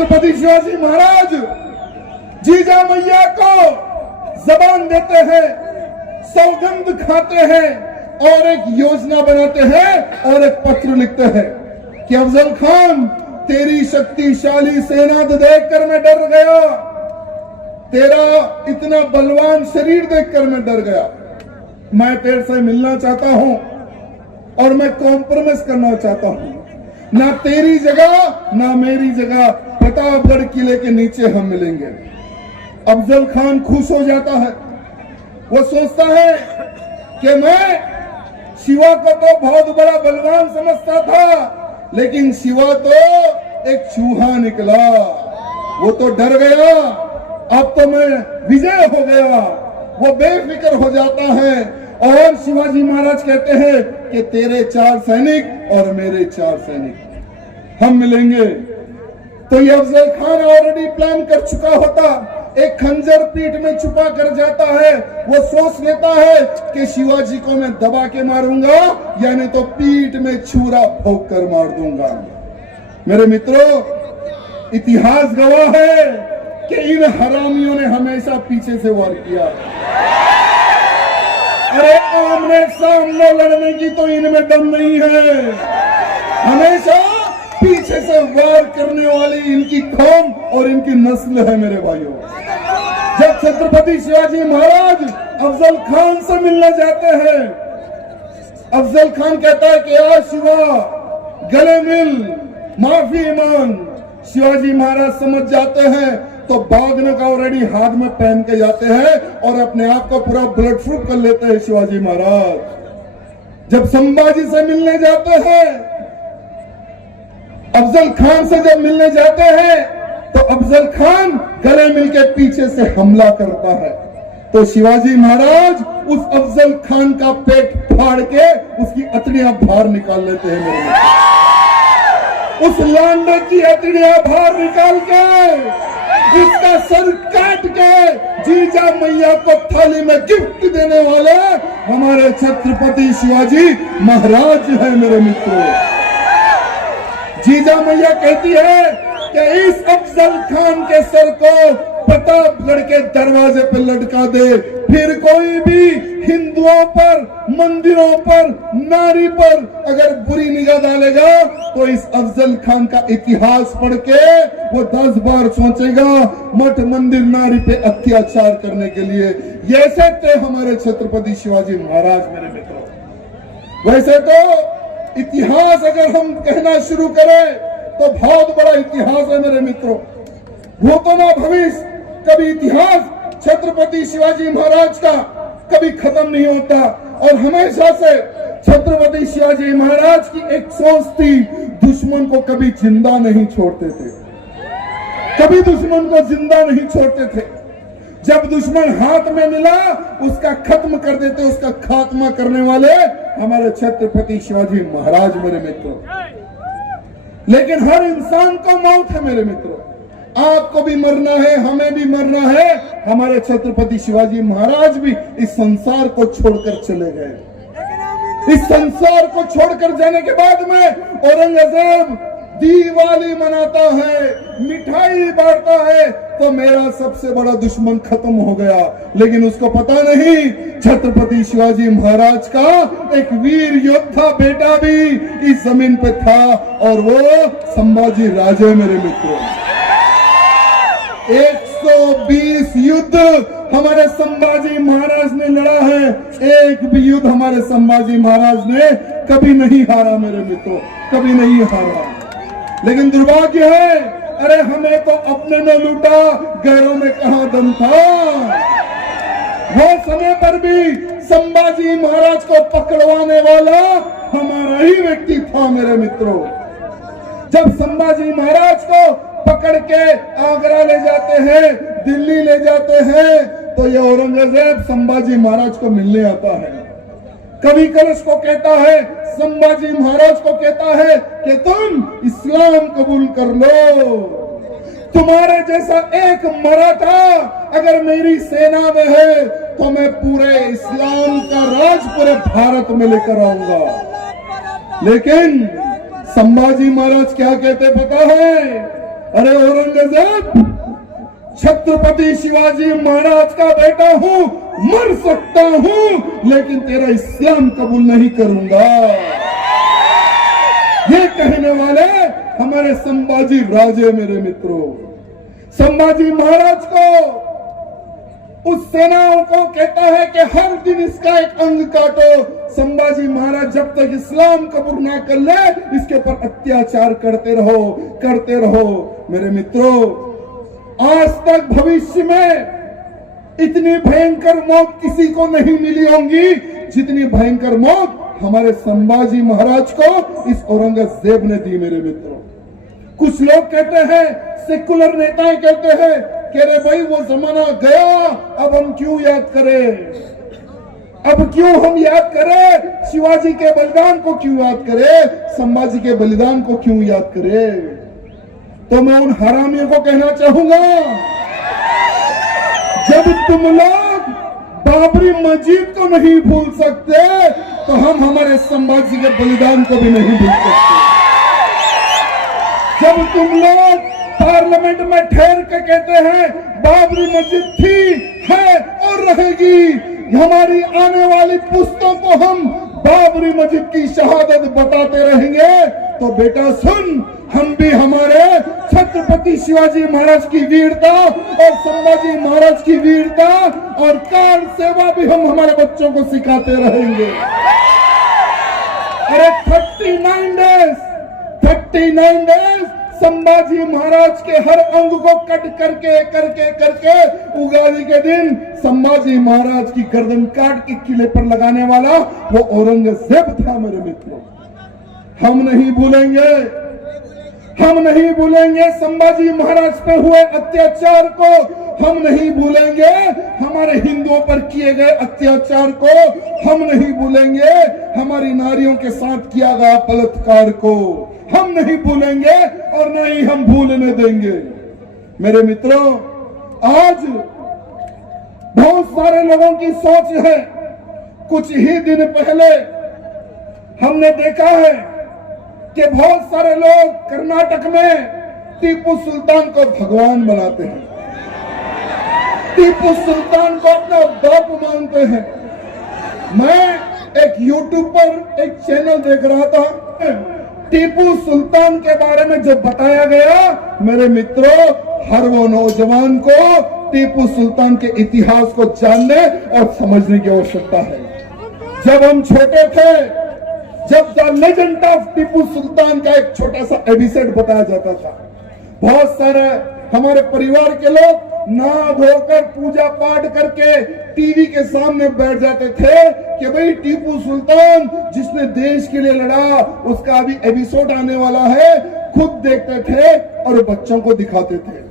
छत्रपति शिवाजी महाराज जीजा मैया को जबान देते हैं, सौगंध खाते हैं और एक योजना बनाते हैं और एक पत्र लिखते हैं कि अफजल खान, तेरी शक्तिशाली सेना देखकर मैं डर गया, तेरा इतना बलवान शरीर देखकर मैं डर गया, मैं तेरे से मिलना चाहता हूं और मैं कॉम्प्रोमाइज करना चाहता हूं, ना तेरी जगह ना मेरी जगह प्रतापगढ़ किले के नीचे हम मिलेंगे। अफजल खान खुश हो जाता है, वो सोचता है कि मैं शिवा को तो बहुत बड़ा बलवान समझता था, लेकिन शिवा तो एक चूहा निकला, वो तो डर गया, अब तो मैं विजय हो गया। वो बेफिक्र हो जाता है और शिवाजी महाराज कहते हैं कि तेरे 4 सैनिक और मेरे 4 सैनिक हम मिलेंगे। तो ये अफजल खान ऑलरेडी प्लान कर चुका होता, एक खंजर पीठ में छुपा कर जाता है। वो सोच लेता है कि शिवाजी को मैं दबा के मारूंगा, यानी तो पीठ में छुरा भोंक कर मार दूंगा। मेरे मित्रों, इतिहास गवाह है कि इन हरामियों ने हमेशा पीछे से वार किया। अरे आमने सामने लड़ने की तो इनमें दम नहीं है, हमेशा पीछे से वार करने वाली इनकी कौम और इनकी नस्ल है। मेरे भाइयों, जब छत्रपति शिवाजी महाराज अफजल खान से मिलने जाते हैं, अफजल खान कहता है कि आ शिवा, गले मिल, माफी मांग। शिवाजी महाराज समझ जाते हैं तो बागना का ऑलरेडी हाथ में पहन के जाते हैं और अपने आप को पूरा बुलेट प्रूफ कर लेते हैं शिवाजी महाराज। जब संभाजी से मिलने जाते हैं, अफजल खान से जब मिलने जाते हैं, तो अफजल खान गले मिलके पीछे से हमला करता है, तो शिवाजी महाराज उस अफजल खान का पेट फाड़ के उसकी अतड़ियां बाहर निकाल लेते हैं। मेरे उस लांडे की अतड़ियां बाहर निकाल के इसका सर काट के जीजा मैया को थाली में गिफ्ट देने वाले हमारे छत्रपति शिवाजी महाराज है। मेरे मित्रों, जीजा मैया कहती है कि इस अफजल खान के सर को प्रतापगढ़ के दरवाजे पर लटका दे, फिर कोई भी हिंदुओं पर, मंदिरों पर, नारी पर अगर बुरी निगाह डालेगा तो इस अफजल खान का इतिहास पढ़ के वो 10 बार सोचेगा मठ मंदिर नारी पे अत्याचार करने के लिए। ऐसे थे हमारे छत्रपति शिवाजी महाराज। मेरे मित्रों, वैसे तो इतिहास अगर हम कहना शुरू करें तो बहुत बड़ा इतिहास है। मेरे मित्रों, भूतो न भविष्य, कभी इतिहास छत्रपति शिवाजी महाराज का कभी खत्म नहीं होता। और हमेशा से छत्रपति शिवाजी महाराज की एक सोच थी, दुश्मन को कभी जिंदा नहीं छोड़ते थे, कभी दुश्मन को जिंदा नहीं छोड़ते थे। जब दुश्मन हाथ में मिला उसका खत्म कर देते, उसका खात्मा करने वाले हमारे छत्रपति शिवाजी महाराज। मेरे मित्रों, लेकिन हर इंसान को मौत है। मेरे मित्रों, आपको भी मरना है, हमें भी मरना है। हमारे छत्रपति शिवाजी महाराज भी इस संसार को छोड़कर चले गए। इस संसार को छोड़कर जाने के बाद में औरंगजेब दिवाली मनाता है, मिठाई बांटता है, तो मेरा सबसे बड़ा दुश्मन खत्म हो गया। लेकिन उसको पता नहीं छत्रपति शिवाजी महाराज का एक वीर योद्धा बेटा भी इस जमीन पे था और वो संभाजी राजे। मेरे मित्रों, 120 युद्ध हमारे संभाजी महाराज ने लड़ा है, एक भी युद्ध हमारे संभाजी महाराज ने कभी नहीं हारा। मेरे मित्रों, कभी नहीं हारा। लेकिन दुर्भाग्य है, अरे हमें तो अपने में लूटा, गैरों में कहां दम था। वो समय पर भी संभाजी महाराज को पकड़वाने वाला हमारा ही व्यक्ति था। मेरे मित्रों, जब संभाजी महाराज को पकड़ के आगरा ले जाते हैं, दिल्ली ले जाते हैं, तो ये औरंगजेब संभाजी महाराज को मिलने आता है। कवि कलश को कहता है, संभाजी महाराज को कहता है कि तुम इस्लाम कबूल कर लो। तुम्हारे जैसा एक मराठा अगर मेरी सेना में है तो मैं पूरे इस्लाम का राज पूरे भारत में लेकर आऊंगा। लेकिन संभाजी महाराज क्या कहते पता है? अरे औरंगजेब, छत्रपति शिवाजी महाराज का बेटा हूं, मर सकता हूं, लेकिन तेरा इस्लाम कबूल नहीं करूंगा। ये कहने वाले हमारे संभाजी राजे, मेरे मित्रों। संभाजी महाराज को, उस सेनाओं को कहता है कि हर दिन इसका एक अंग काटो। संभाजी महाराज जब तक इस्लाम कबूल ना कर ले, इसके ऊपर अत्याचार करते रहो, करते रहो। मेरे मित्रों, आज तक भविष्य में इतनी भयंकर मौत किसी को नहीं मिली होंगी जितनी भयंकर मौत हमारे संभाजी महाराज को इस औरंगजेब ने दी। मेरे मित्रों, कुछ लोग कहते हैं, सेकुलर नेताएं कहते हैं कि अरे भाई वो जमाना गया, अब हम क्यों याद करें, अब क्यों हम याद करें, शिवाजी के बलिदान को क्यों याद करें, संभाजी के बलिदान को क्यों याद करें। तो मैं उन हरामियों को कहना चाहूंगा, जब तुम लोग बाबरी मस्जिद को नहीं भूल सकते, तो हम हमारे संभाजी के बलिदान को भी नहीं भूल सकते। जब तुम लोग पार्लियामेंट में ठहर के कहते हैं बाबरी मस्जिद थी, है और रहेगी, हमारी आने वाली पुश्तों को हम बाबरी मस्जिद की शहादत बताते रहेंगे, तो बेटा सुन, हम भी हमारे छत्रपति शिवाजी महाराज की वीरता और संभाजी महाराज की वीरता और कार सेवा भी हम हमारे बच्चों को सिखाते रहेंगे। अरे 39 डेज संभाजी महाराज के हर अंग को कट करके करके करके उगादी के दिन संभाजी महाराज की गर्दन काट के किले पर लगाने वाला वो औरंगजेब था। मेरे मित्रों, हम नहीं भूलेंगे, हम नहीं भूलेंगे संभाजी महाराज पे हुए अत्याचार को, हम नहीं भूलेंगे हमारे हिंदुओं पर किए गए अत्याचार को, हम नहीं भूलेंगे हमारी नारियों के साथ किया गया बलात्कार को, हम नहीं भूलेंगे और न ही हम भूलने देंगे। मेरे मित्रों, आज बहुत सारे लोगों की सोच है, कुछ ही दिन पहले हमने देखा है कि बहुत सारे लोग कर्नाटक में टीपू सुल्तान को भगवान बनाते हैं, टीपू सुल्तान को अपना बाप मानते हैं। मैं एक यूट्यूब पर एक चैनल देख रहा था, टीपू सुल्तान के बारे में जब बताया गया, मेरे मित्रों, हर वो नौजवान को टीपू सुल्तान के इतिहास को जानने और समझने की आवश्यकता है। जब हम छोटे थे, जब the legend of Tipu Sultan का एक छोटा सा एपिसोड बताया जाता था, बहुत सारे हमारे परिवार के लोग नहा धोकर पूजा पाठ करके टीवी के सामने बैठ जाते थे कि भाई टीपू सुल्तान जिसने देश के लिए लड़ा, उसका अभी एपिसोड आने वाला है, खुद देखते थे और बच्चों को दिखाते थे,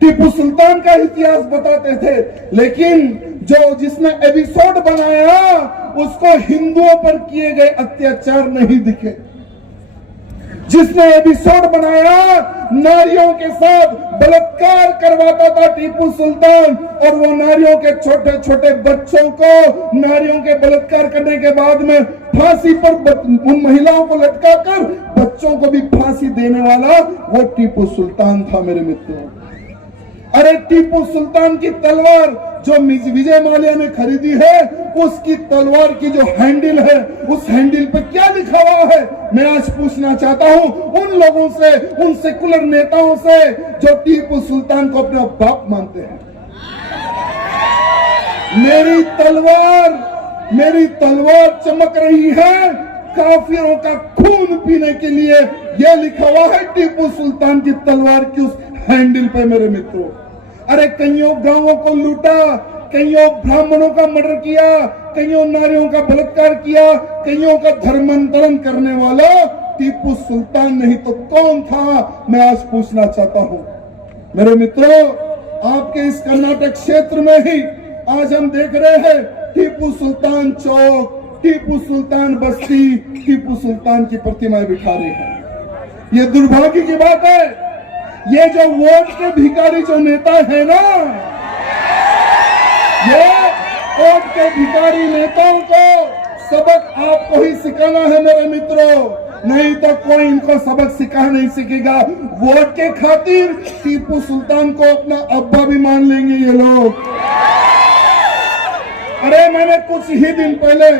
टीपू सुल्तान का इतिहास बताते थे। लेकिन जो जिसने एपिसोड बनाया, उसको हिंदुओं पर किए गए अत्याचार नहीं दिखे। जिसने एपिसोड बनाया, नारियों के साथ बलात्कार करवाता था टीपू सुल्तान, और वो नारियों के छोटे छोटे बच्चों को नारियों के बलात्कार करने के बाद में फांसी पर उन महिलाओं को लटकाकर बच्चों को भी फांसी देने वाला वो टीपू सुल्तान था। मेरे मित्रों, अरे टीपू सुल्तान की तलवार जो विजय माल्या ने खरीदी है, उसकी तलवार की जो हैंडल है, उस हैंडल पे क्या लिखा हुआ है, मैं आज पूछना चाहता हूं उन लोगों से, उन सेकुलर नेताओं से जो टीपू सुल्तान को अपना बाप मानते हैं। मेरी तलवार चमक रही है काफिरों का खून पीने के लिए, यह लिखा हुआ है टीपू सुल्तान की तलवार की उस हैंडल पे। मेरे मित्रों, अरे कईयों गांवों को लूटा, कईयों ब्राह्मणों का मर्डर किया, कईयों नारियों का बलात्कार किया, कईयों का धर्मांतरण करने वाला टीपू सुल्तान नहीं तो कौन था, मैं आज पूछना चाहता हूं। मेरे मित्रों, आपके इस कर्नाटक क्षेत्र में ही आज हम देख रहे हैं टीपू सुल्तान चौक, टीपू सुल्तान बस्ती, टीपू सुल्तान की प्रतिमाएं बिठा रही है। ये दुर्भाग्य की बात है। ये जो वोट के भिखारी जो नेता है ना, ये वोट के भिखारी नेताओं को सबक आपको ही सिखाना है। मेरे मित्रों, नहीं तो कोई इनको सबक सिखा नहीं सकेगा। वोट के खातिर टीपू सुल्तान को अपना अब्बा भी मान लेंगे ये लोग। अरे मैंने कुछ ही दिन पहले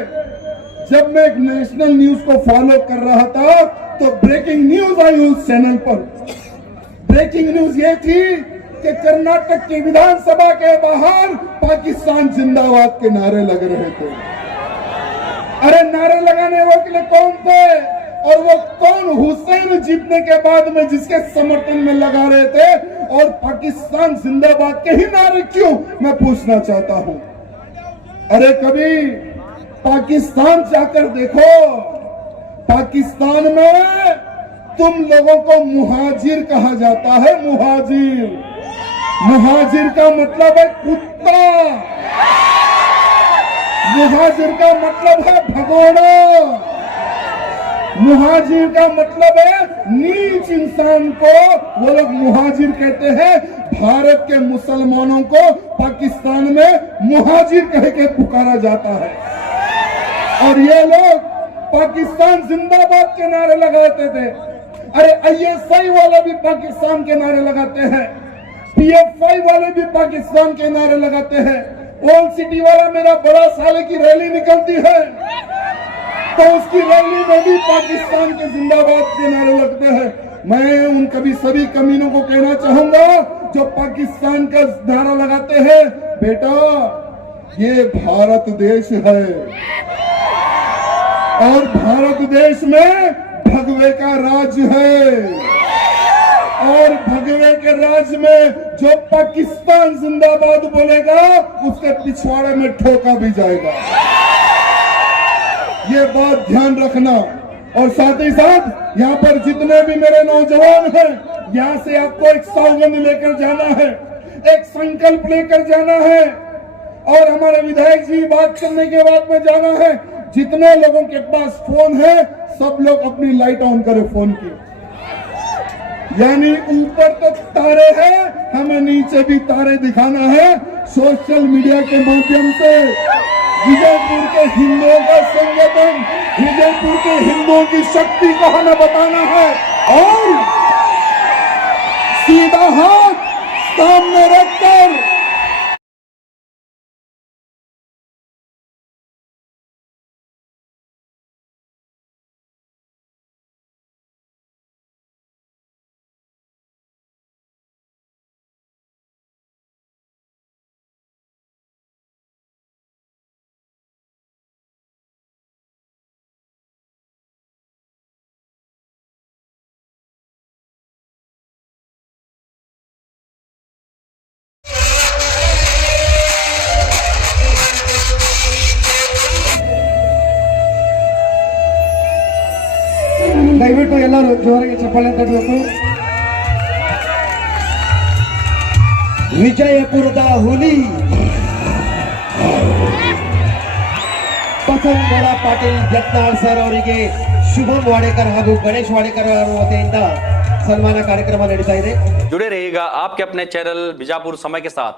जब मैं एक नेशनल न्यूज को फॉलो कर रहा था तो ब्रेकिंग न्यूज आई उस चैनल पर। ब्रेकिंग न्यूज ये थी कि कर्नाटक की विधानसभा के बाहर पाकिस्तान जिंदाबाद के नारे लग रहे थे। अरे नारे लगाने वाले कौन थे और वो कौन हुसैन जीतने के बाद में जिसके समर्थन में लगा रहे थे, और पाकिस्तान जिंदाबाद के ही नारे क्यों, मैं पूछना चाहता हूं। अरे कभी पाकिस्तान जाकर देखो, पाकिस्तान में तुम लोगों को मुहाजिर कहा जाता है। मुहाजिर, मुहाजिर का मतलब है कुत्ता, मुहाजिर का मतलब है भगोड़ा, मुहाजिर का मतलब है नीच इंसान को वो लोग मुहाजिर कहते हैं। भारत के मुसलमानों को पाकिस्तान में मुहाजिर कह के पुकारा जाता है। और ये लोग पाकिस्तान जिंदाबाद के नारे लगाते थे। अरे ISI वाले भी पाकिस्तान के नारे लगाते हैं, PFI वाले भी पाकिस्तान के नारे लगाते हैं। ओल्ड सिटी वाला मेरा बड़ा साले की रैली निकलती है तो उसकी रैली में भी पाकिस्तान के जिंदाबाद के नारे लगते हैं। मैं उन कभी सभी कमीनों को कहना चाहूंगा जो पाकिस्तान का नारा लगाते हैं, बेटा ये भारत देश है और भारत देश में भगवे का राज है, और भगवे के राज में जो पाकिस्तान जिंदाबाद बोलेगा उसके पिछवाड़े में ठोका भी जाएगा। ये बात ध्यान रखना। और साथ ही साथ यहाँ पर जितने भी मेरे नौजवान हैं, यहाँ से आपको एक सौगंध लेकर जाना है, एक संकल्प लेकर जाना है, और हमारे विधायक जी बात करने के बाद में जाना है। जितने लोगों के पास फोन है सब लोग अपनी लाइट ऑन करें फोन की, यानी ऊपर तो तारे हैं, हमें नीचे भी तारे दिखाना है। सोशल मीडिया के माध्यम से विजयपुर के हिंदुओं का संगठन, विजयपुर के हिंदुओं की शक्ति को हमें बताना है, और सीधा हाथ सामने रखकर ದಯವಿಟ್ಟು ಎಲ್ಲರೂ ಜೋರಾಗಿ ಚಪ್ಪಾಳೆ ತಟ್ಟಬೇಕು. ವಿಜಯಪುರದ ಹುಲಿ ಬಸವಗೌಡ ಪಾಟೀಲ್ ಜತ್ನಾಳ್ ಸರ್ ಅವರಿಗೆ ಶುಭಂ ವಾಡೇಕರ್ ಹಾಗೂ ಗಣೇಶ್ ವಾಡೇಕರ್ ಅವರ ವತಿಯಿಂದ ಸನ್ಮಾನ ಕಾರ್ಯಕ್ರಮ ನಡೀತಾ ಇದೆ. जुड़े रहिएगा आपके अपने चैनल बीजापुर समय के साथ।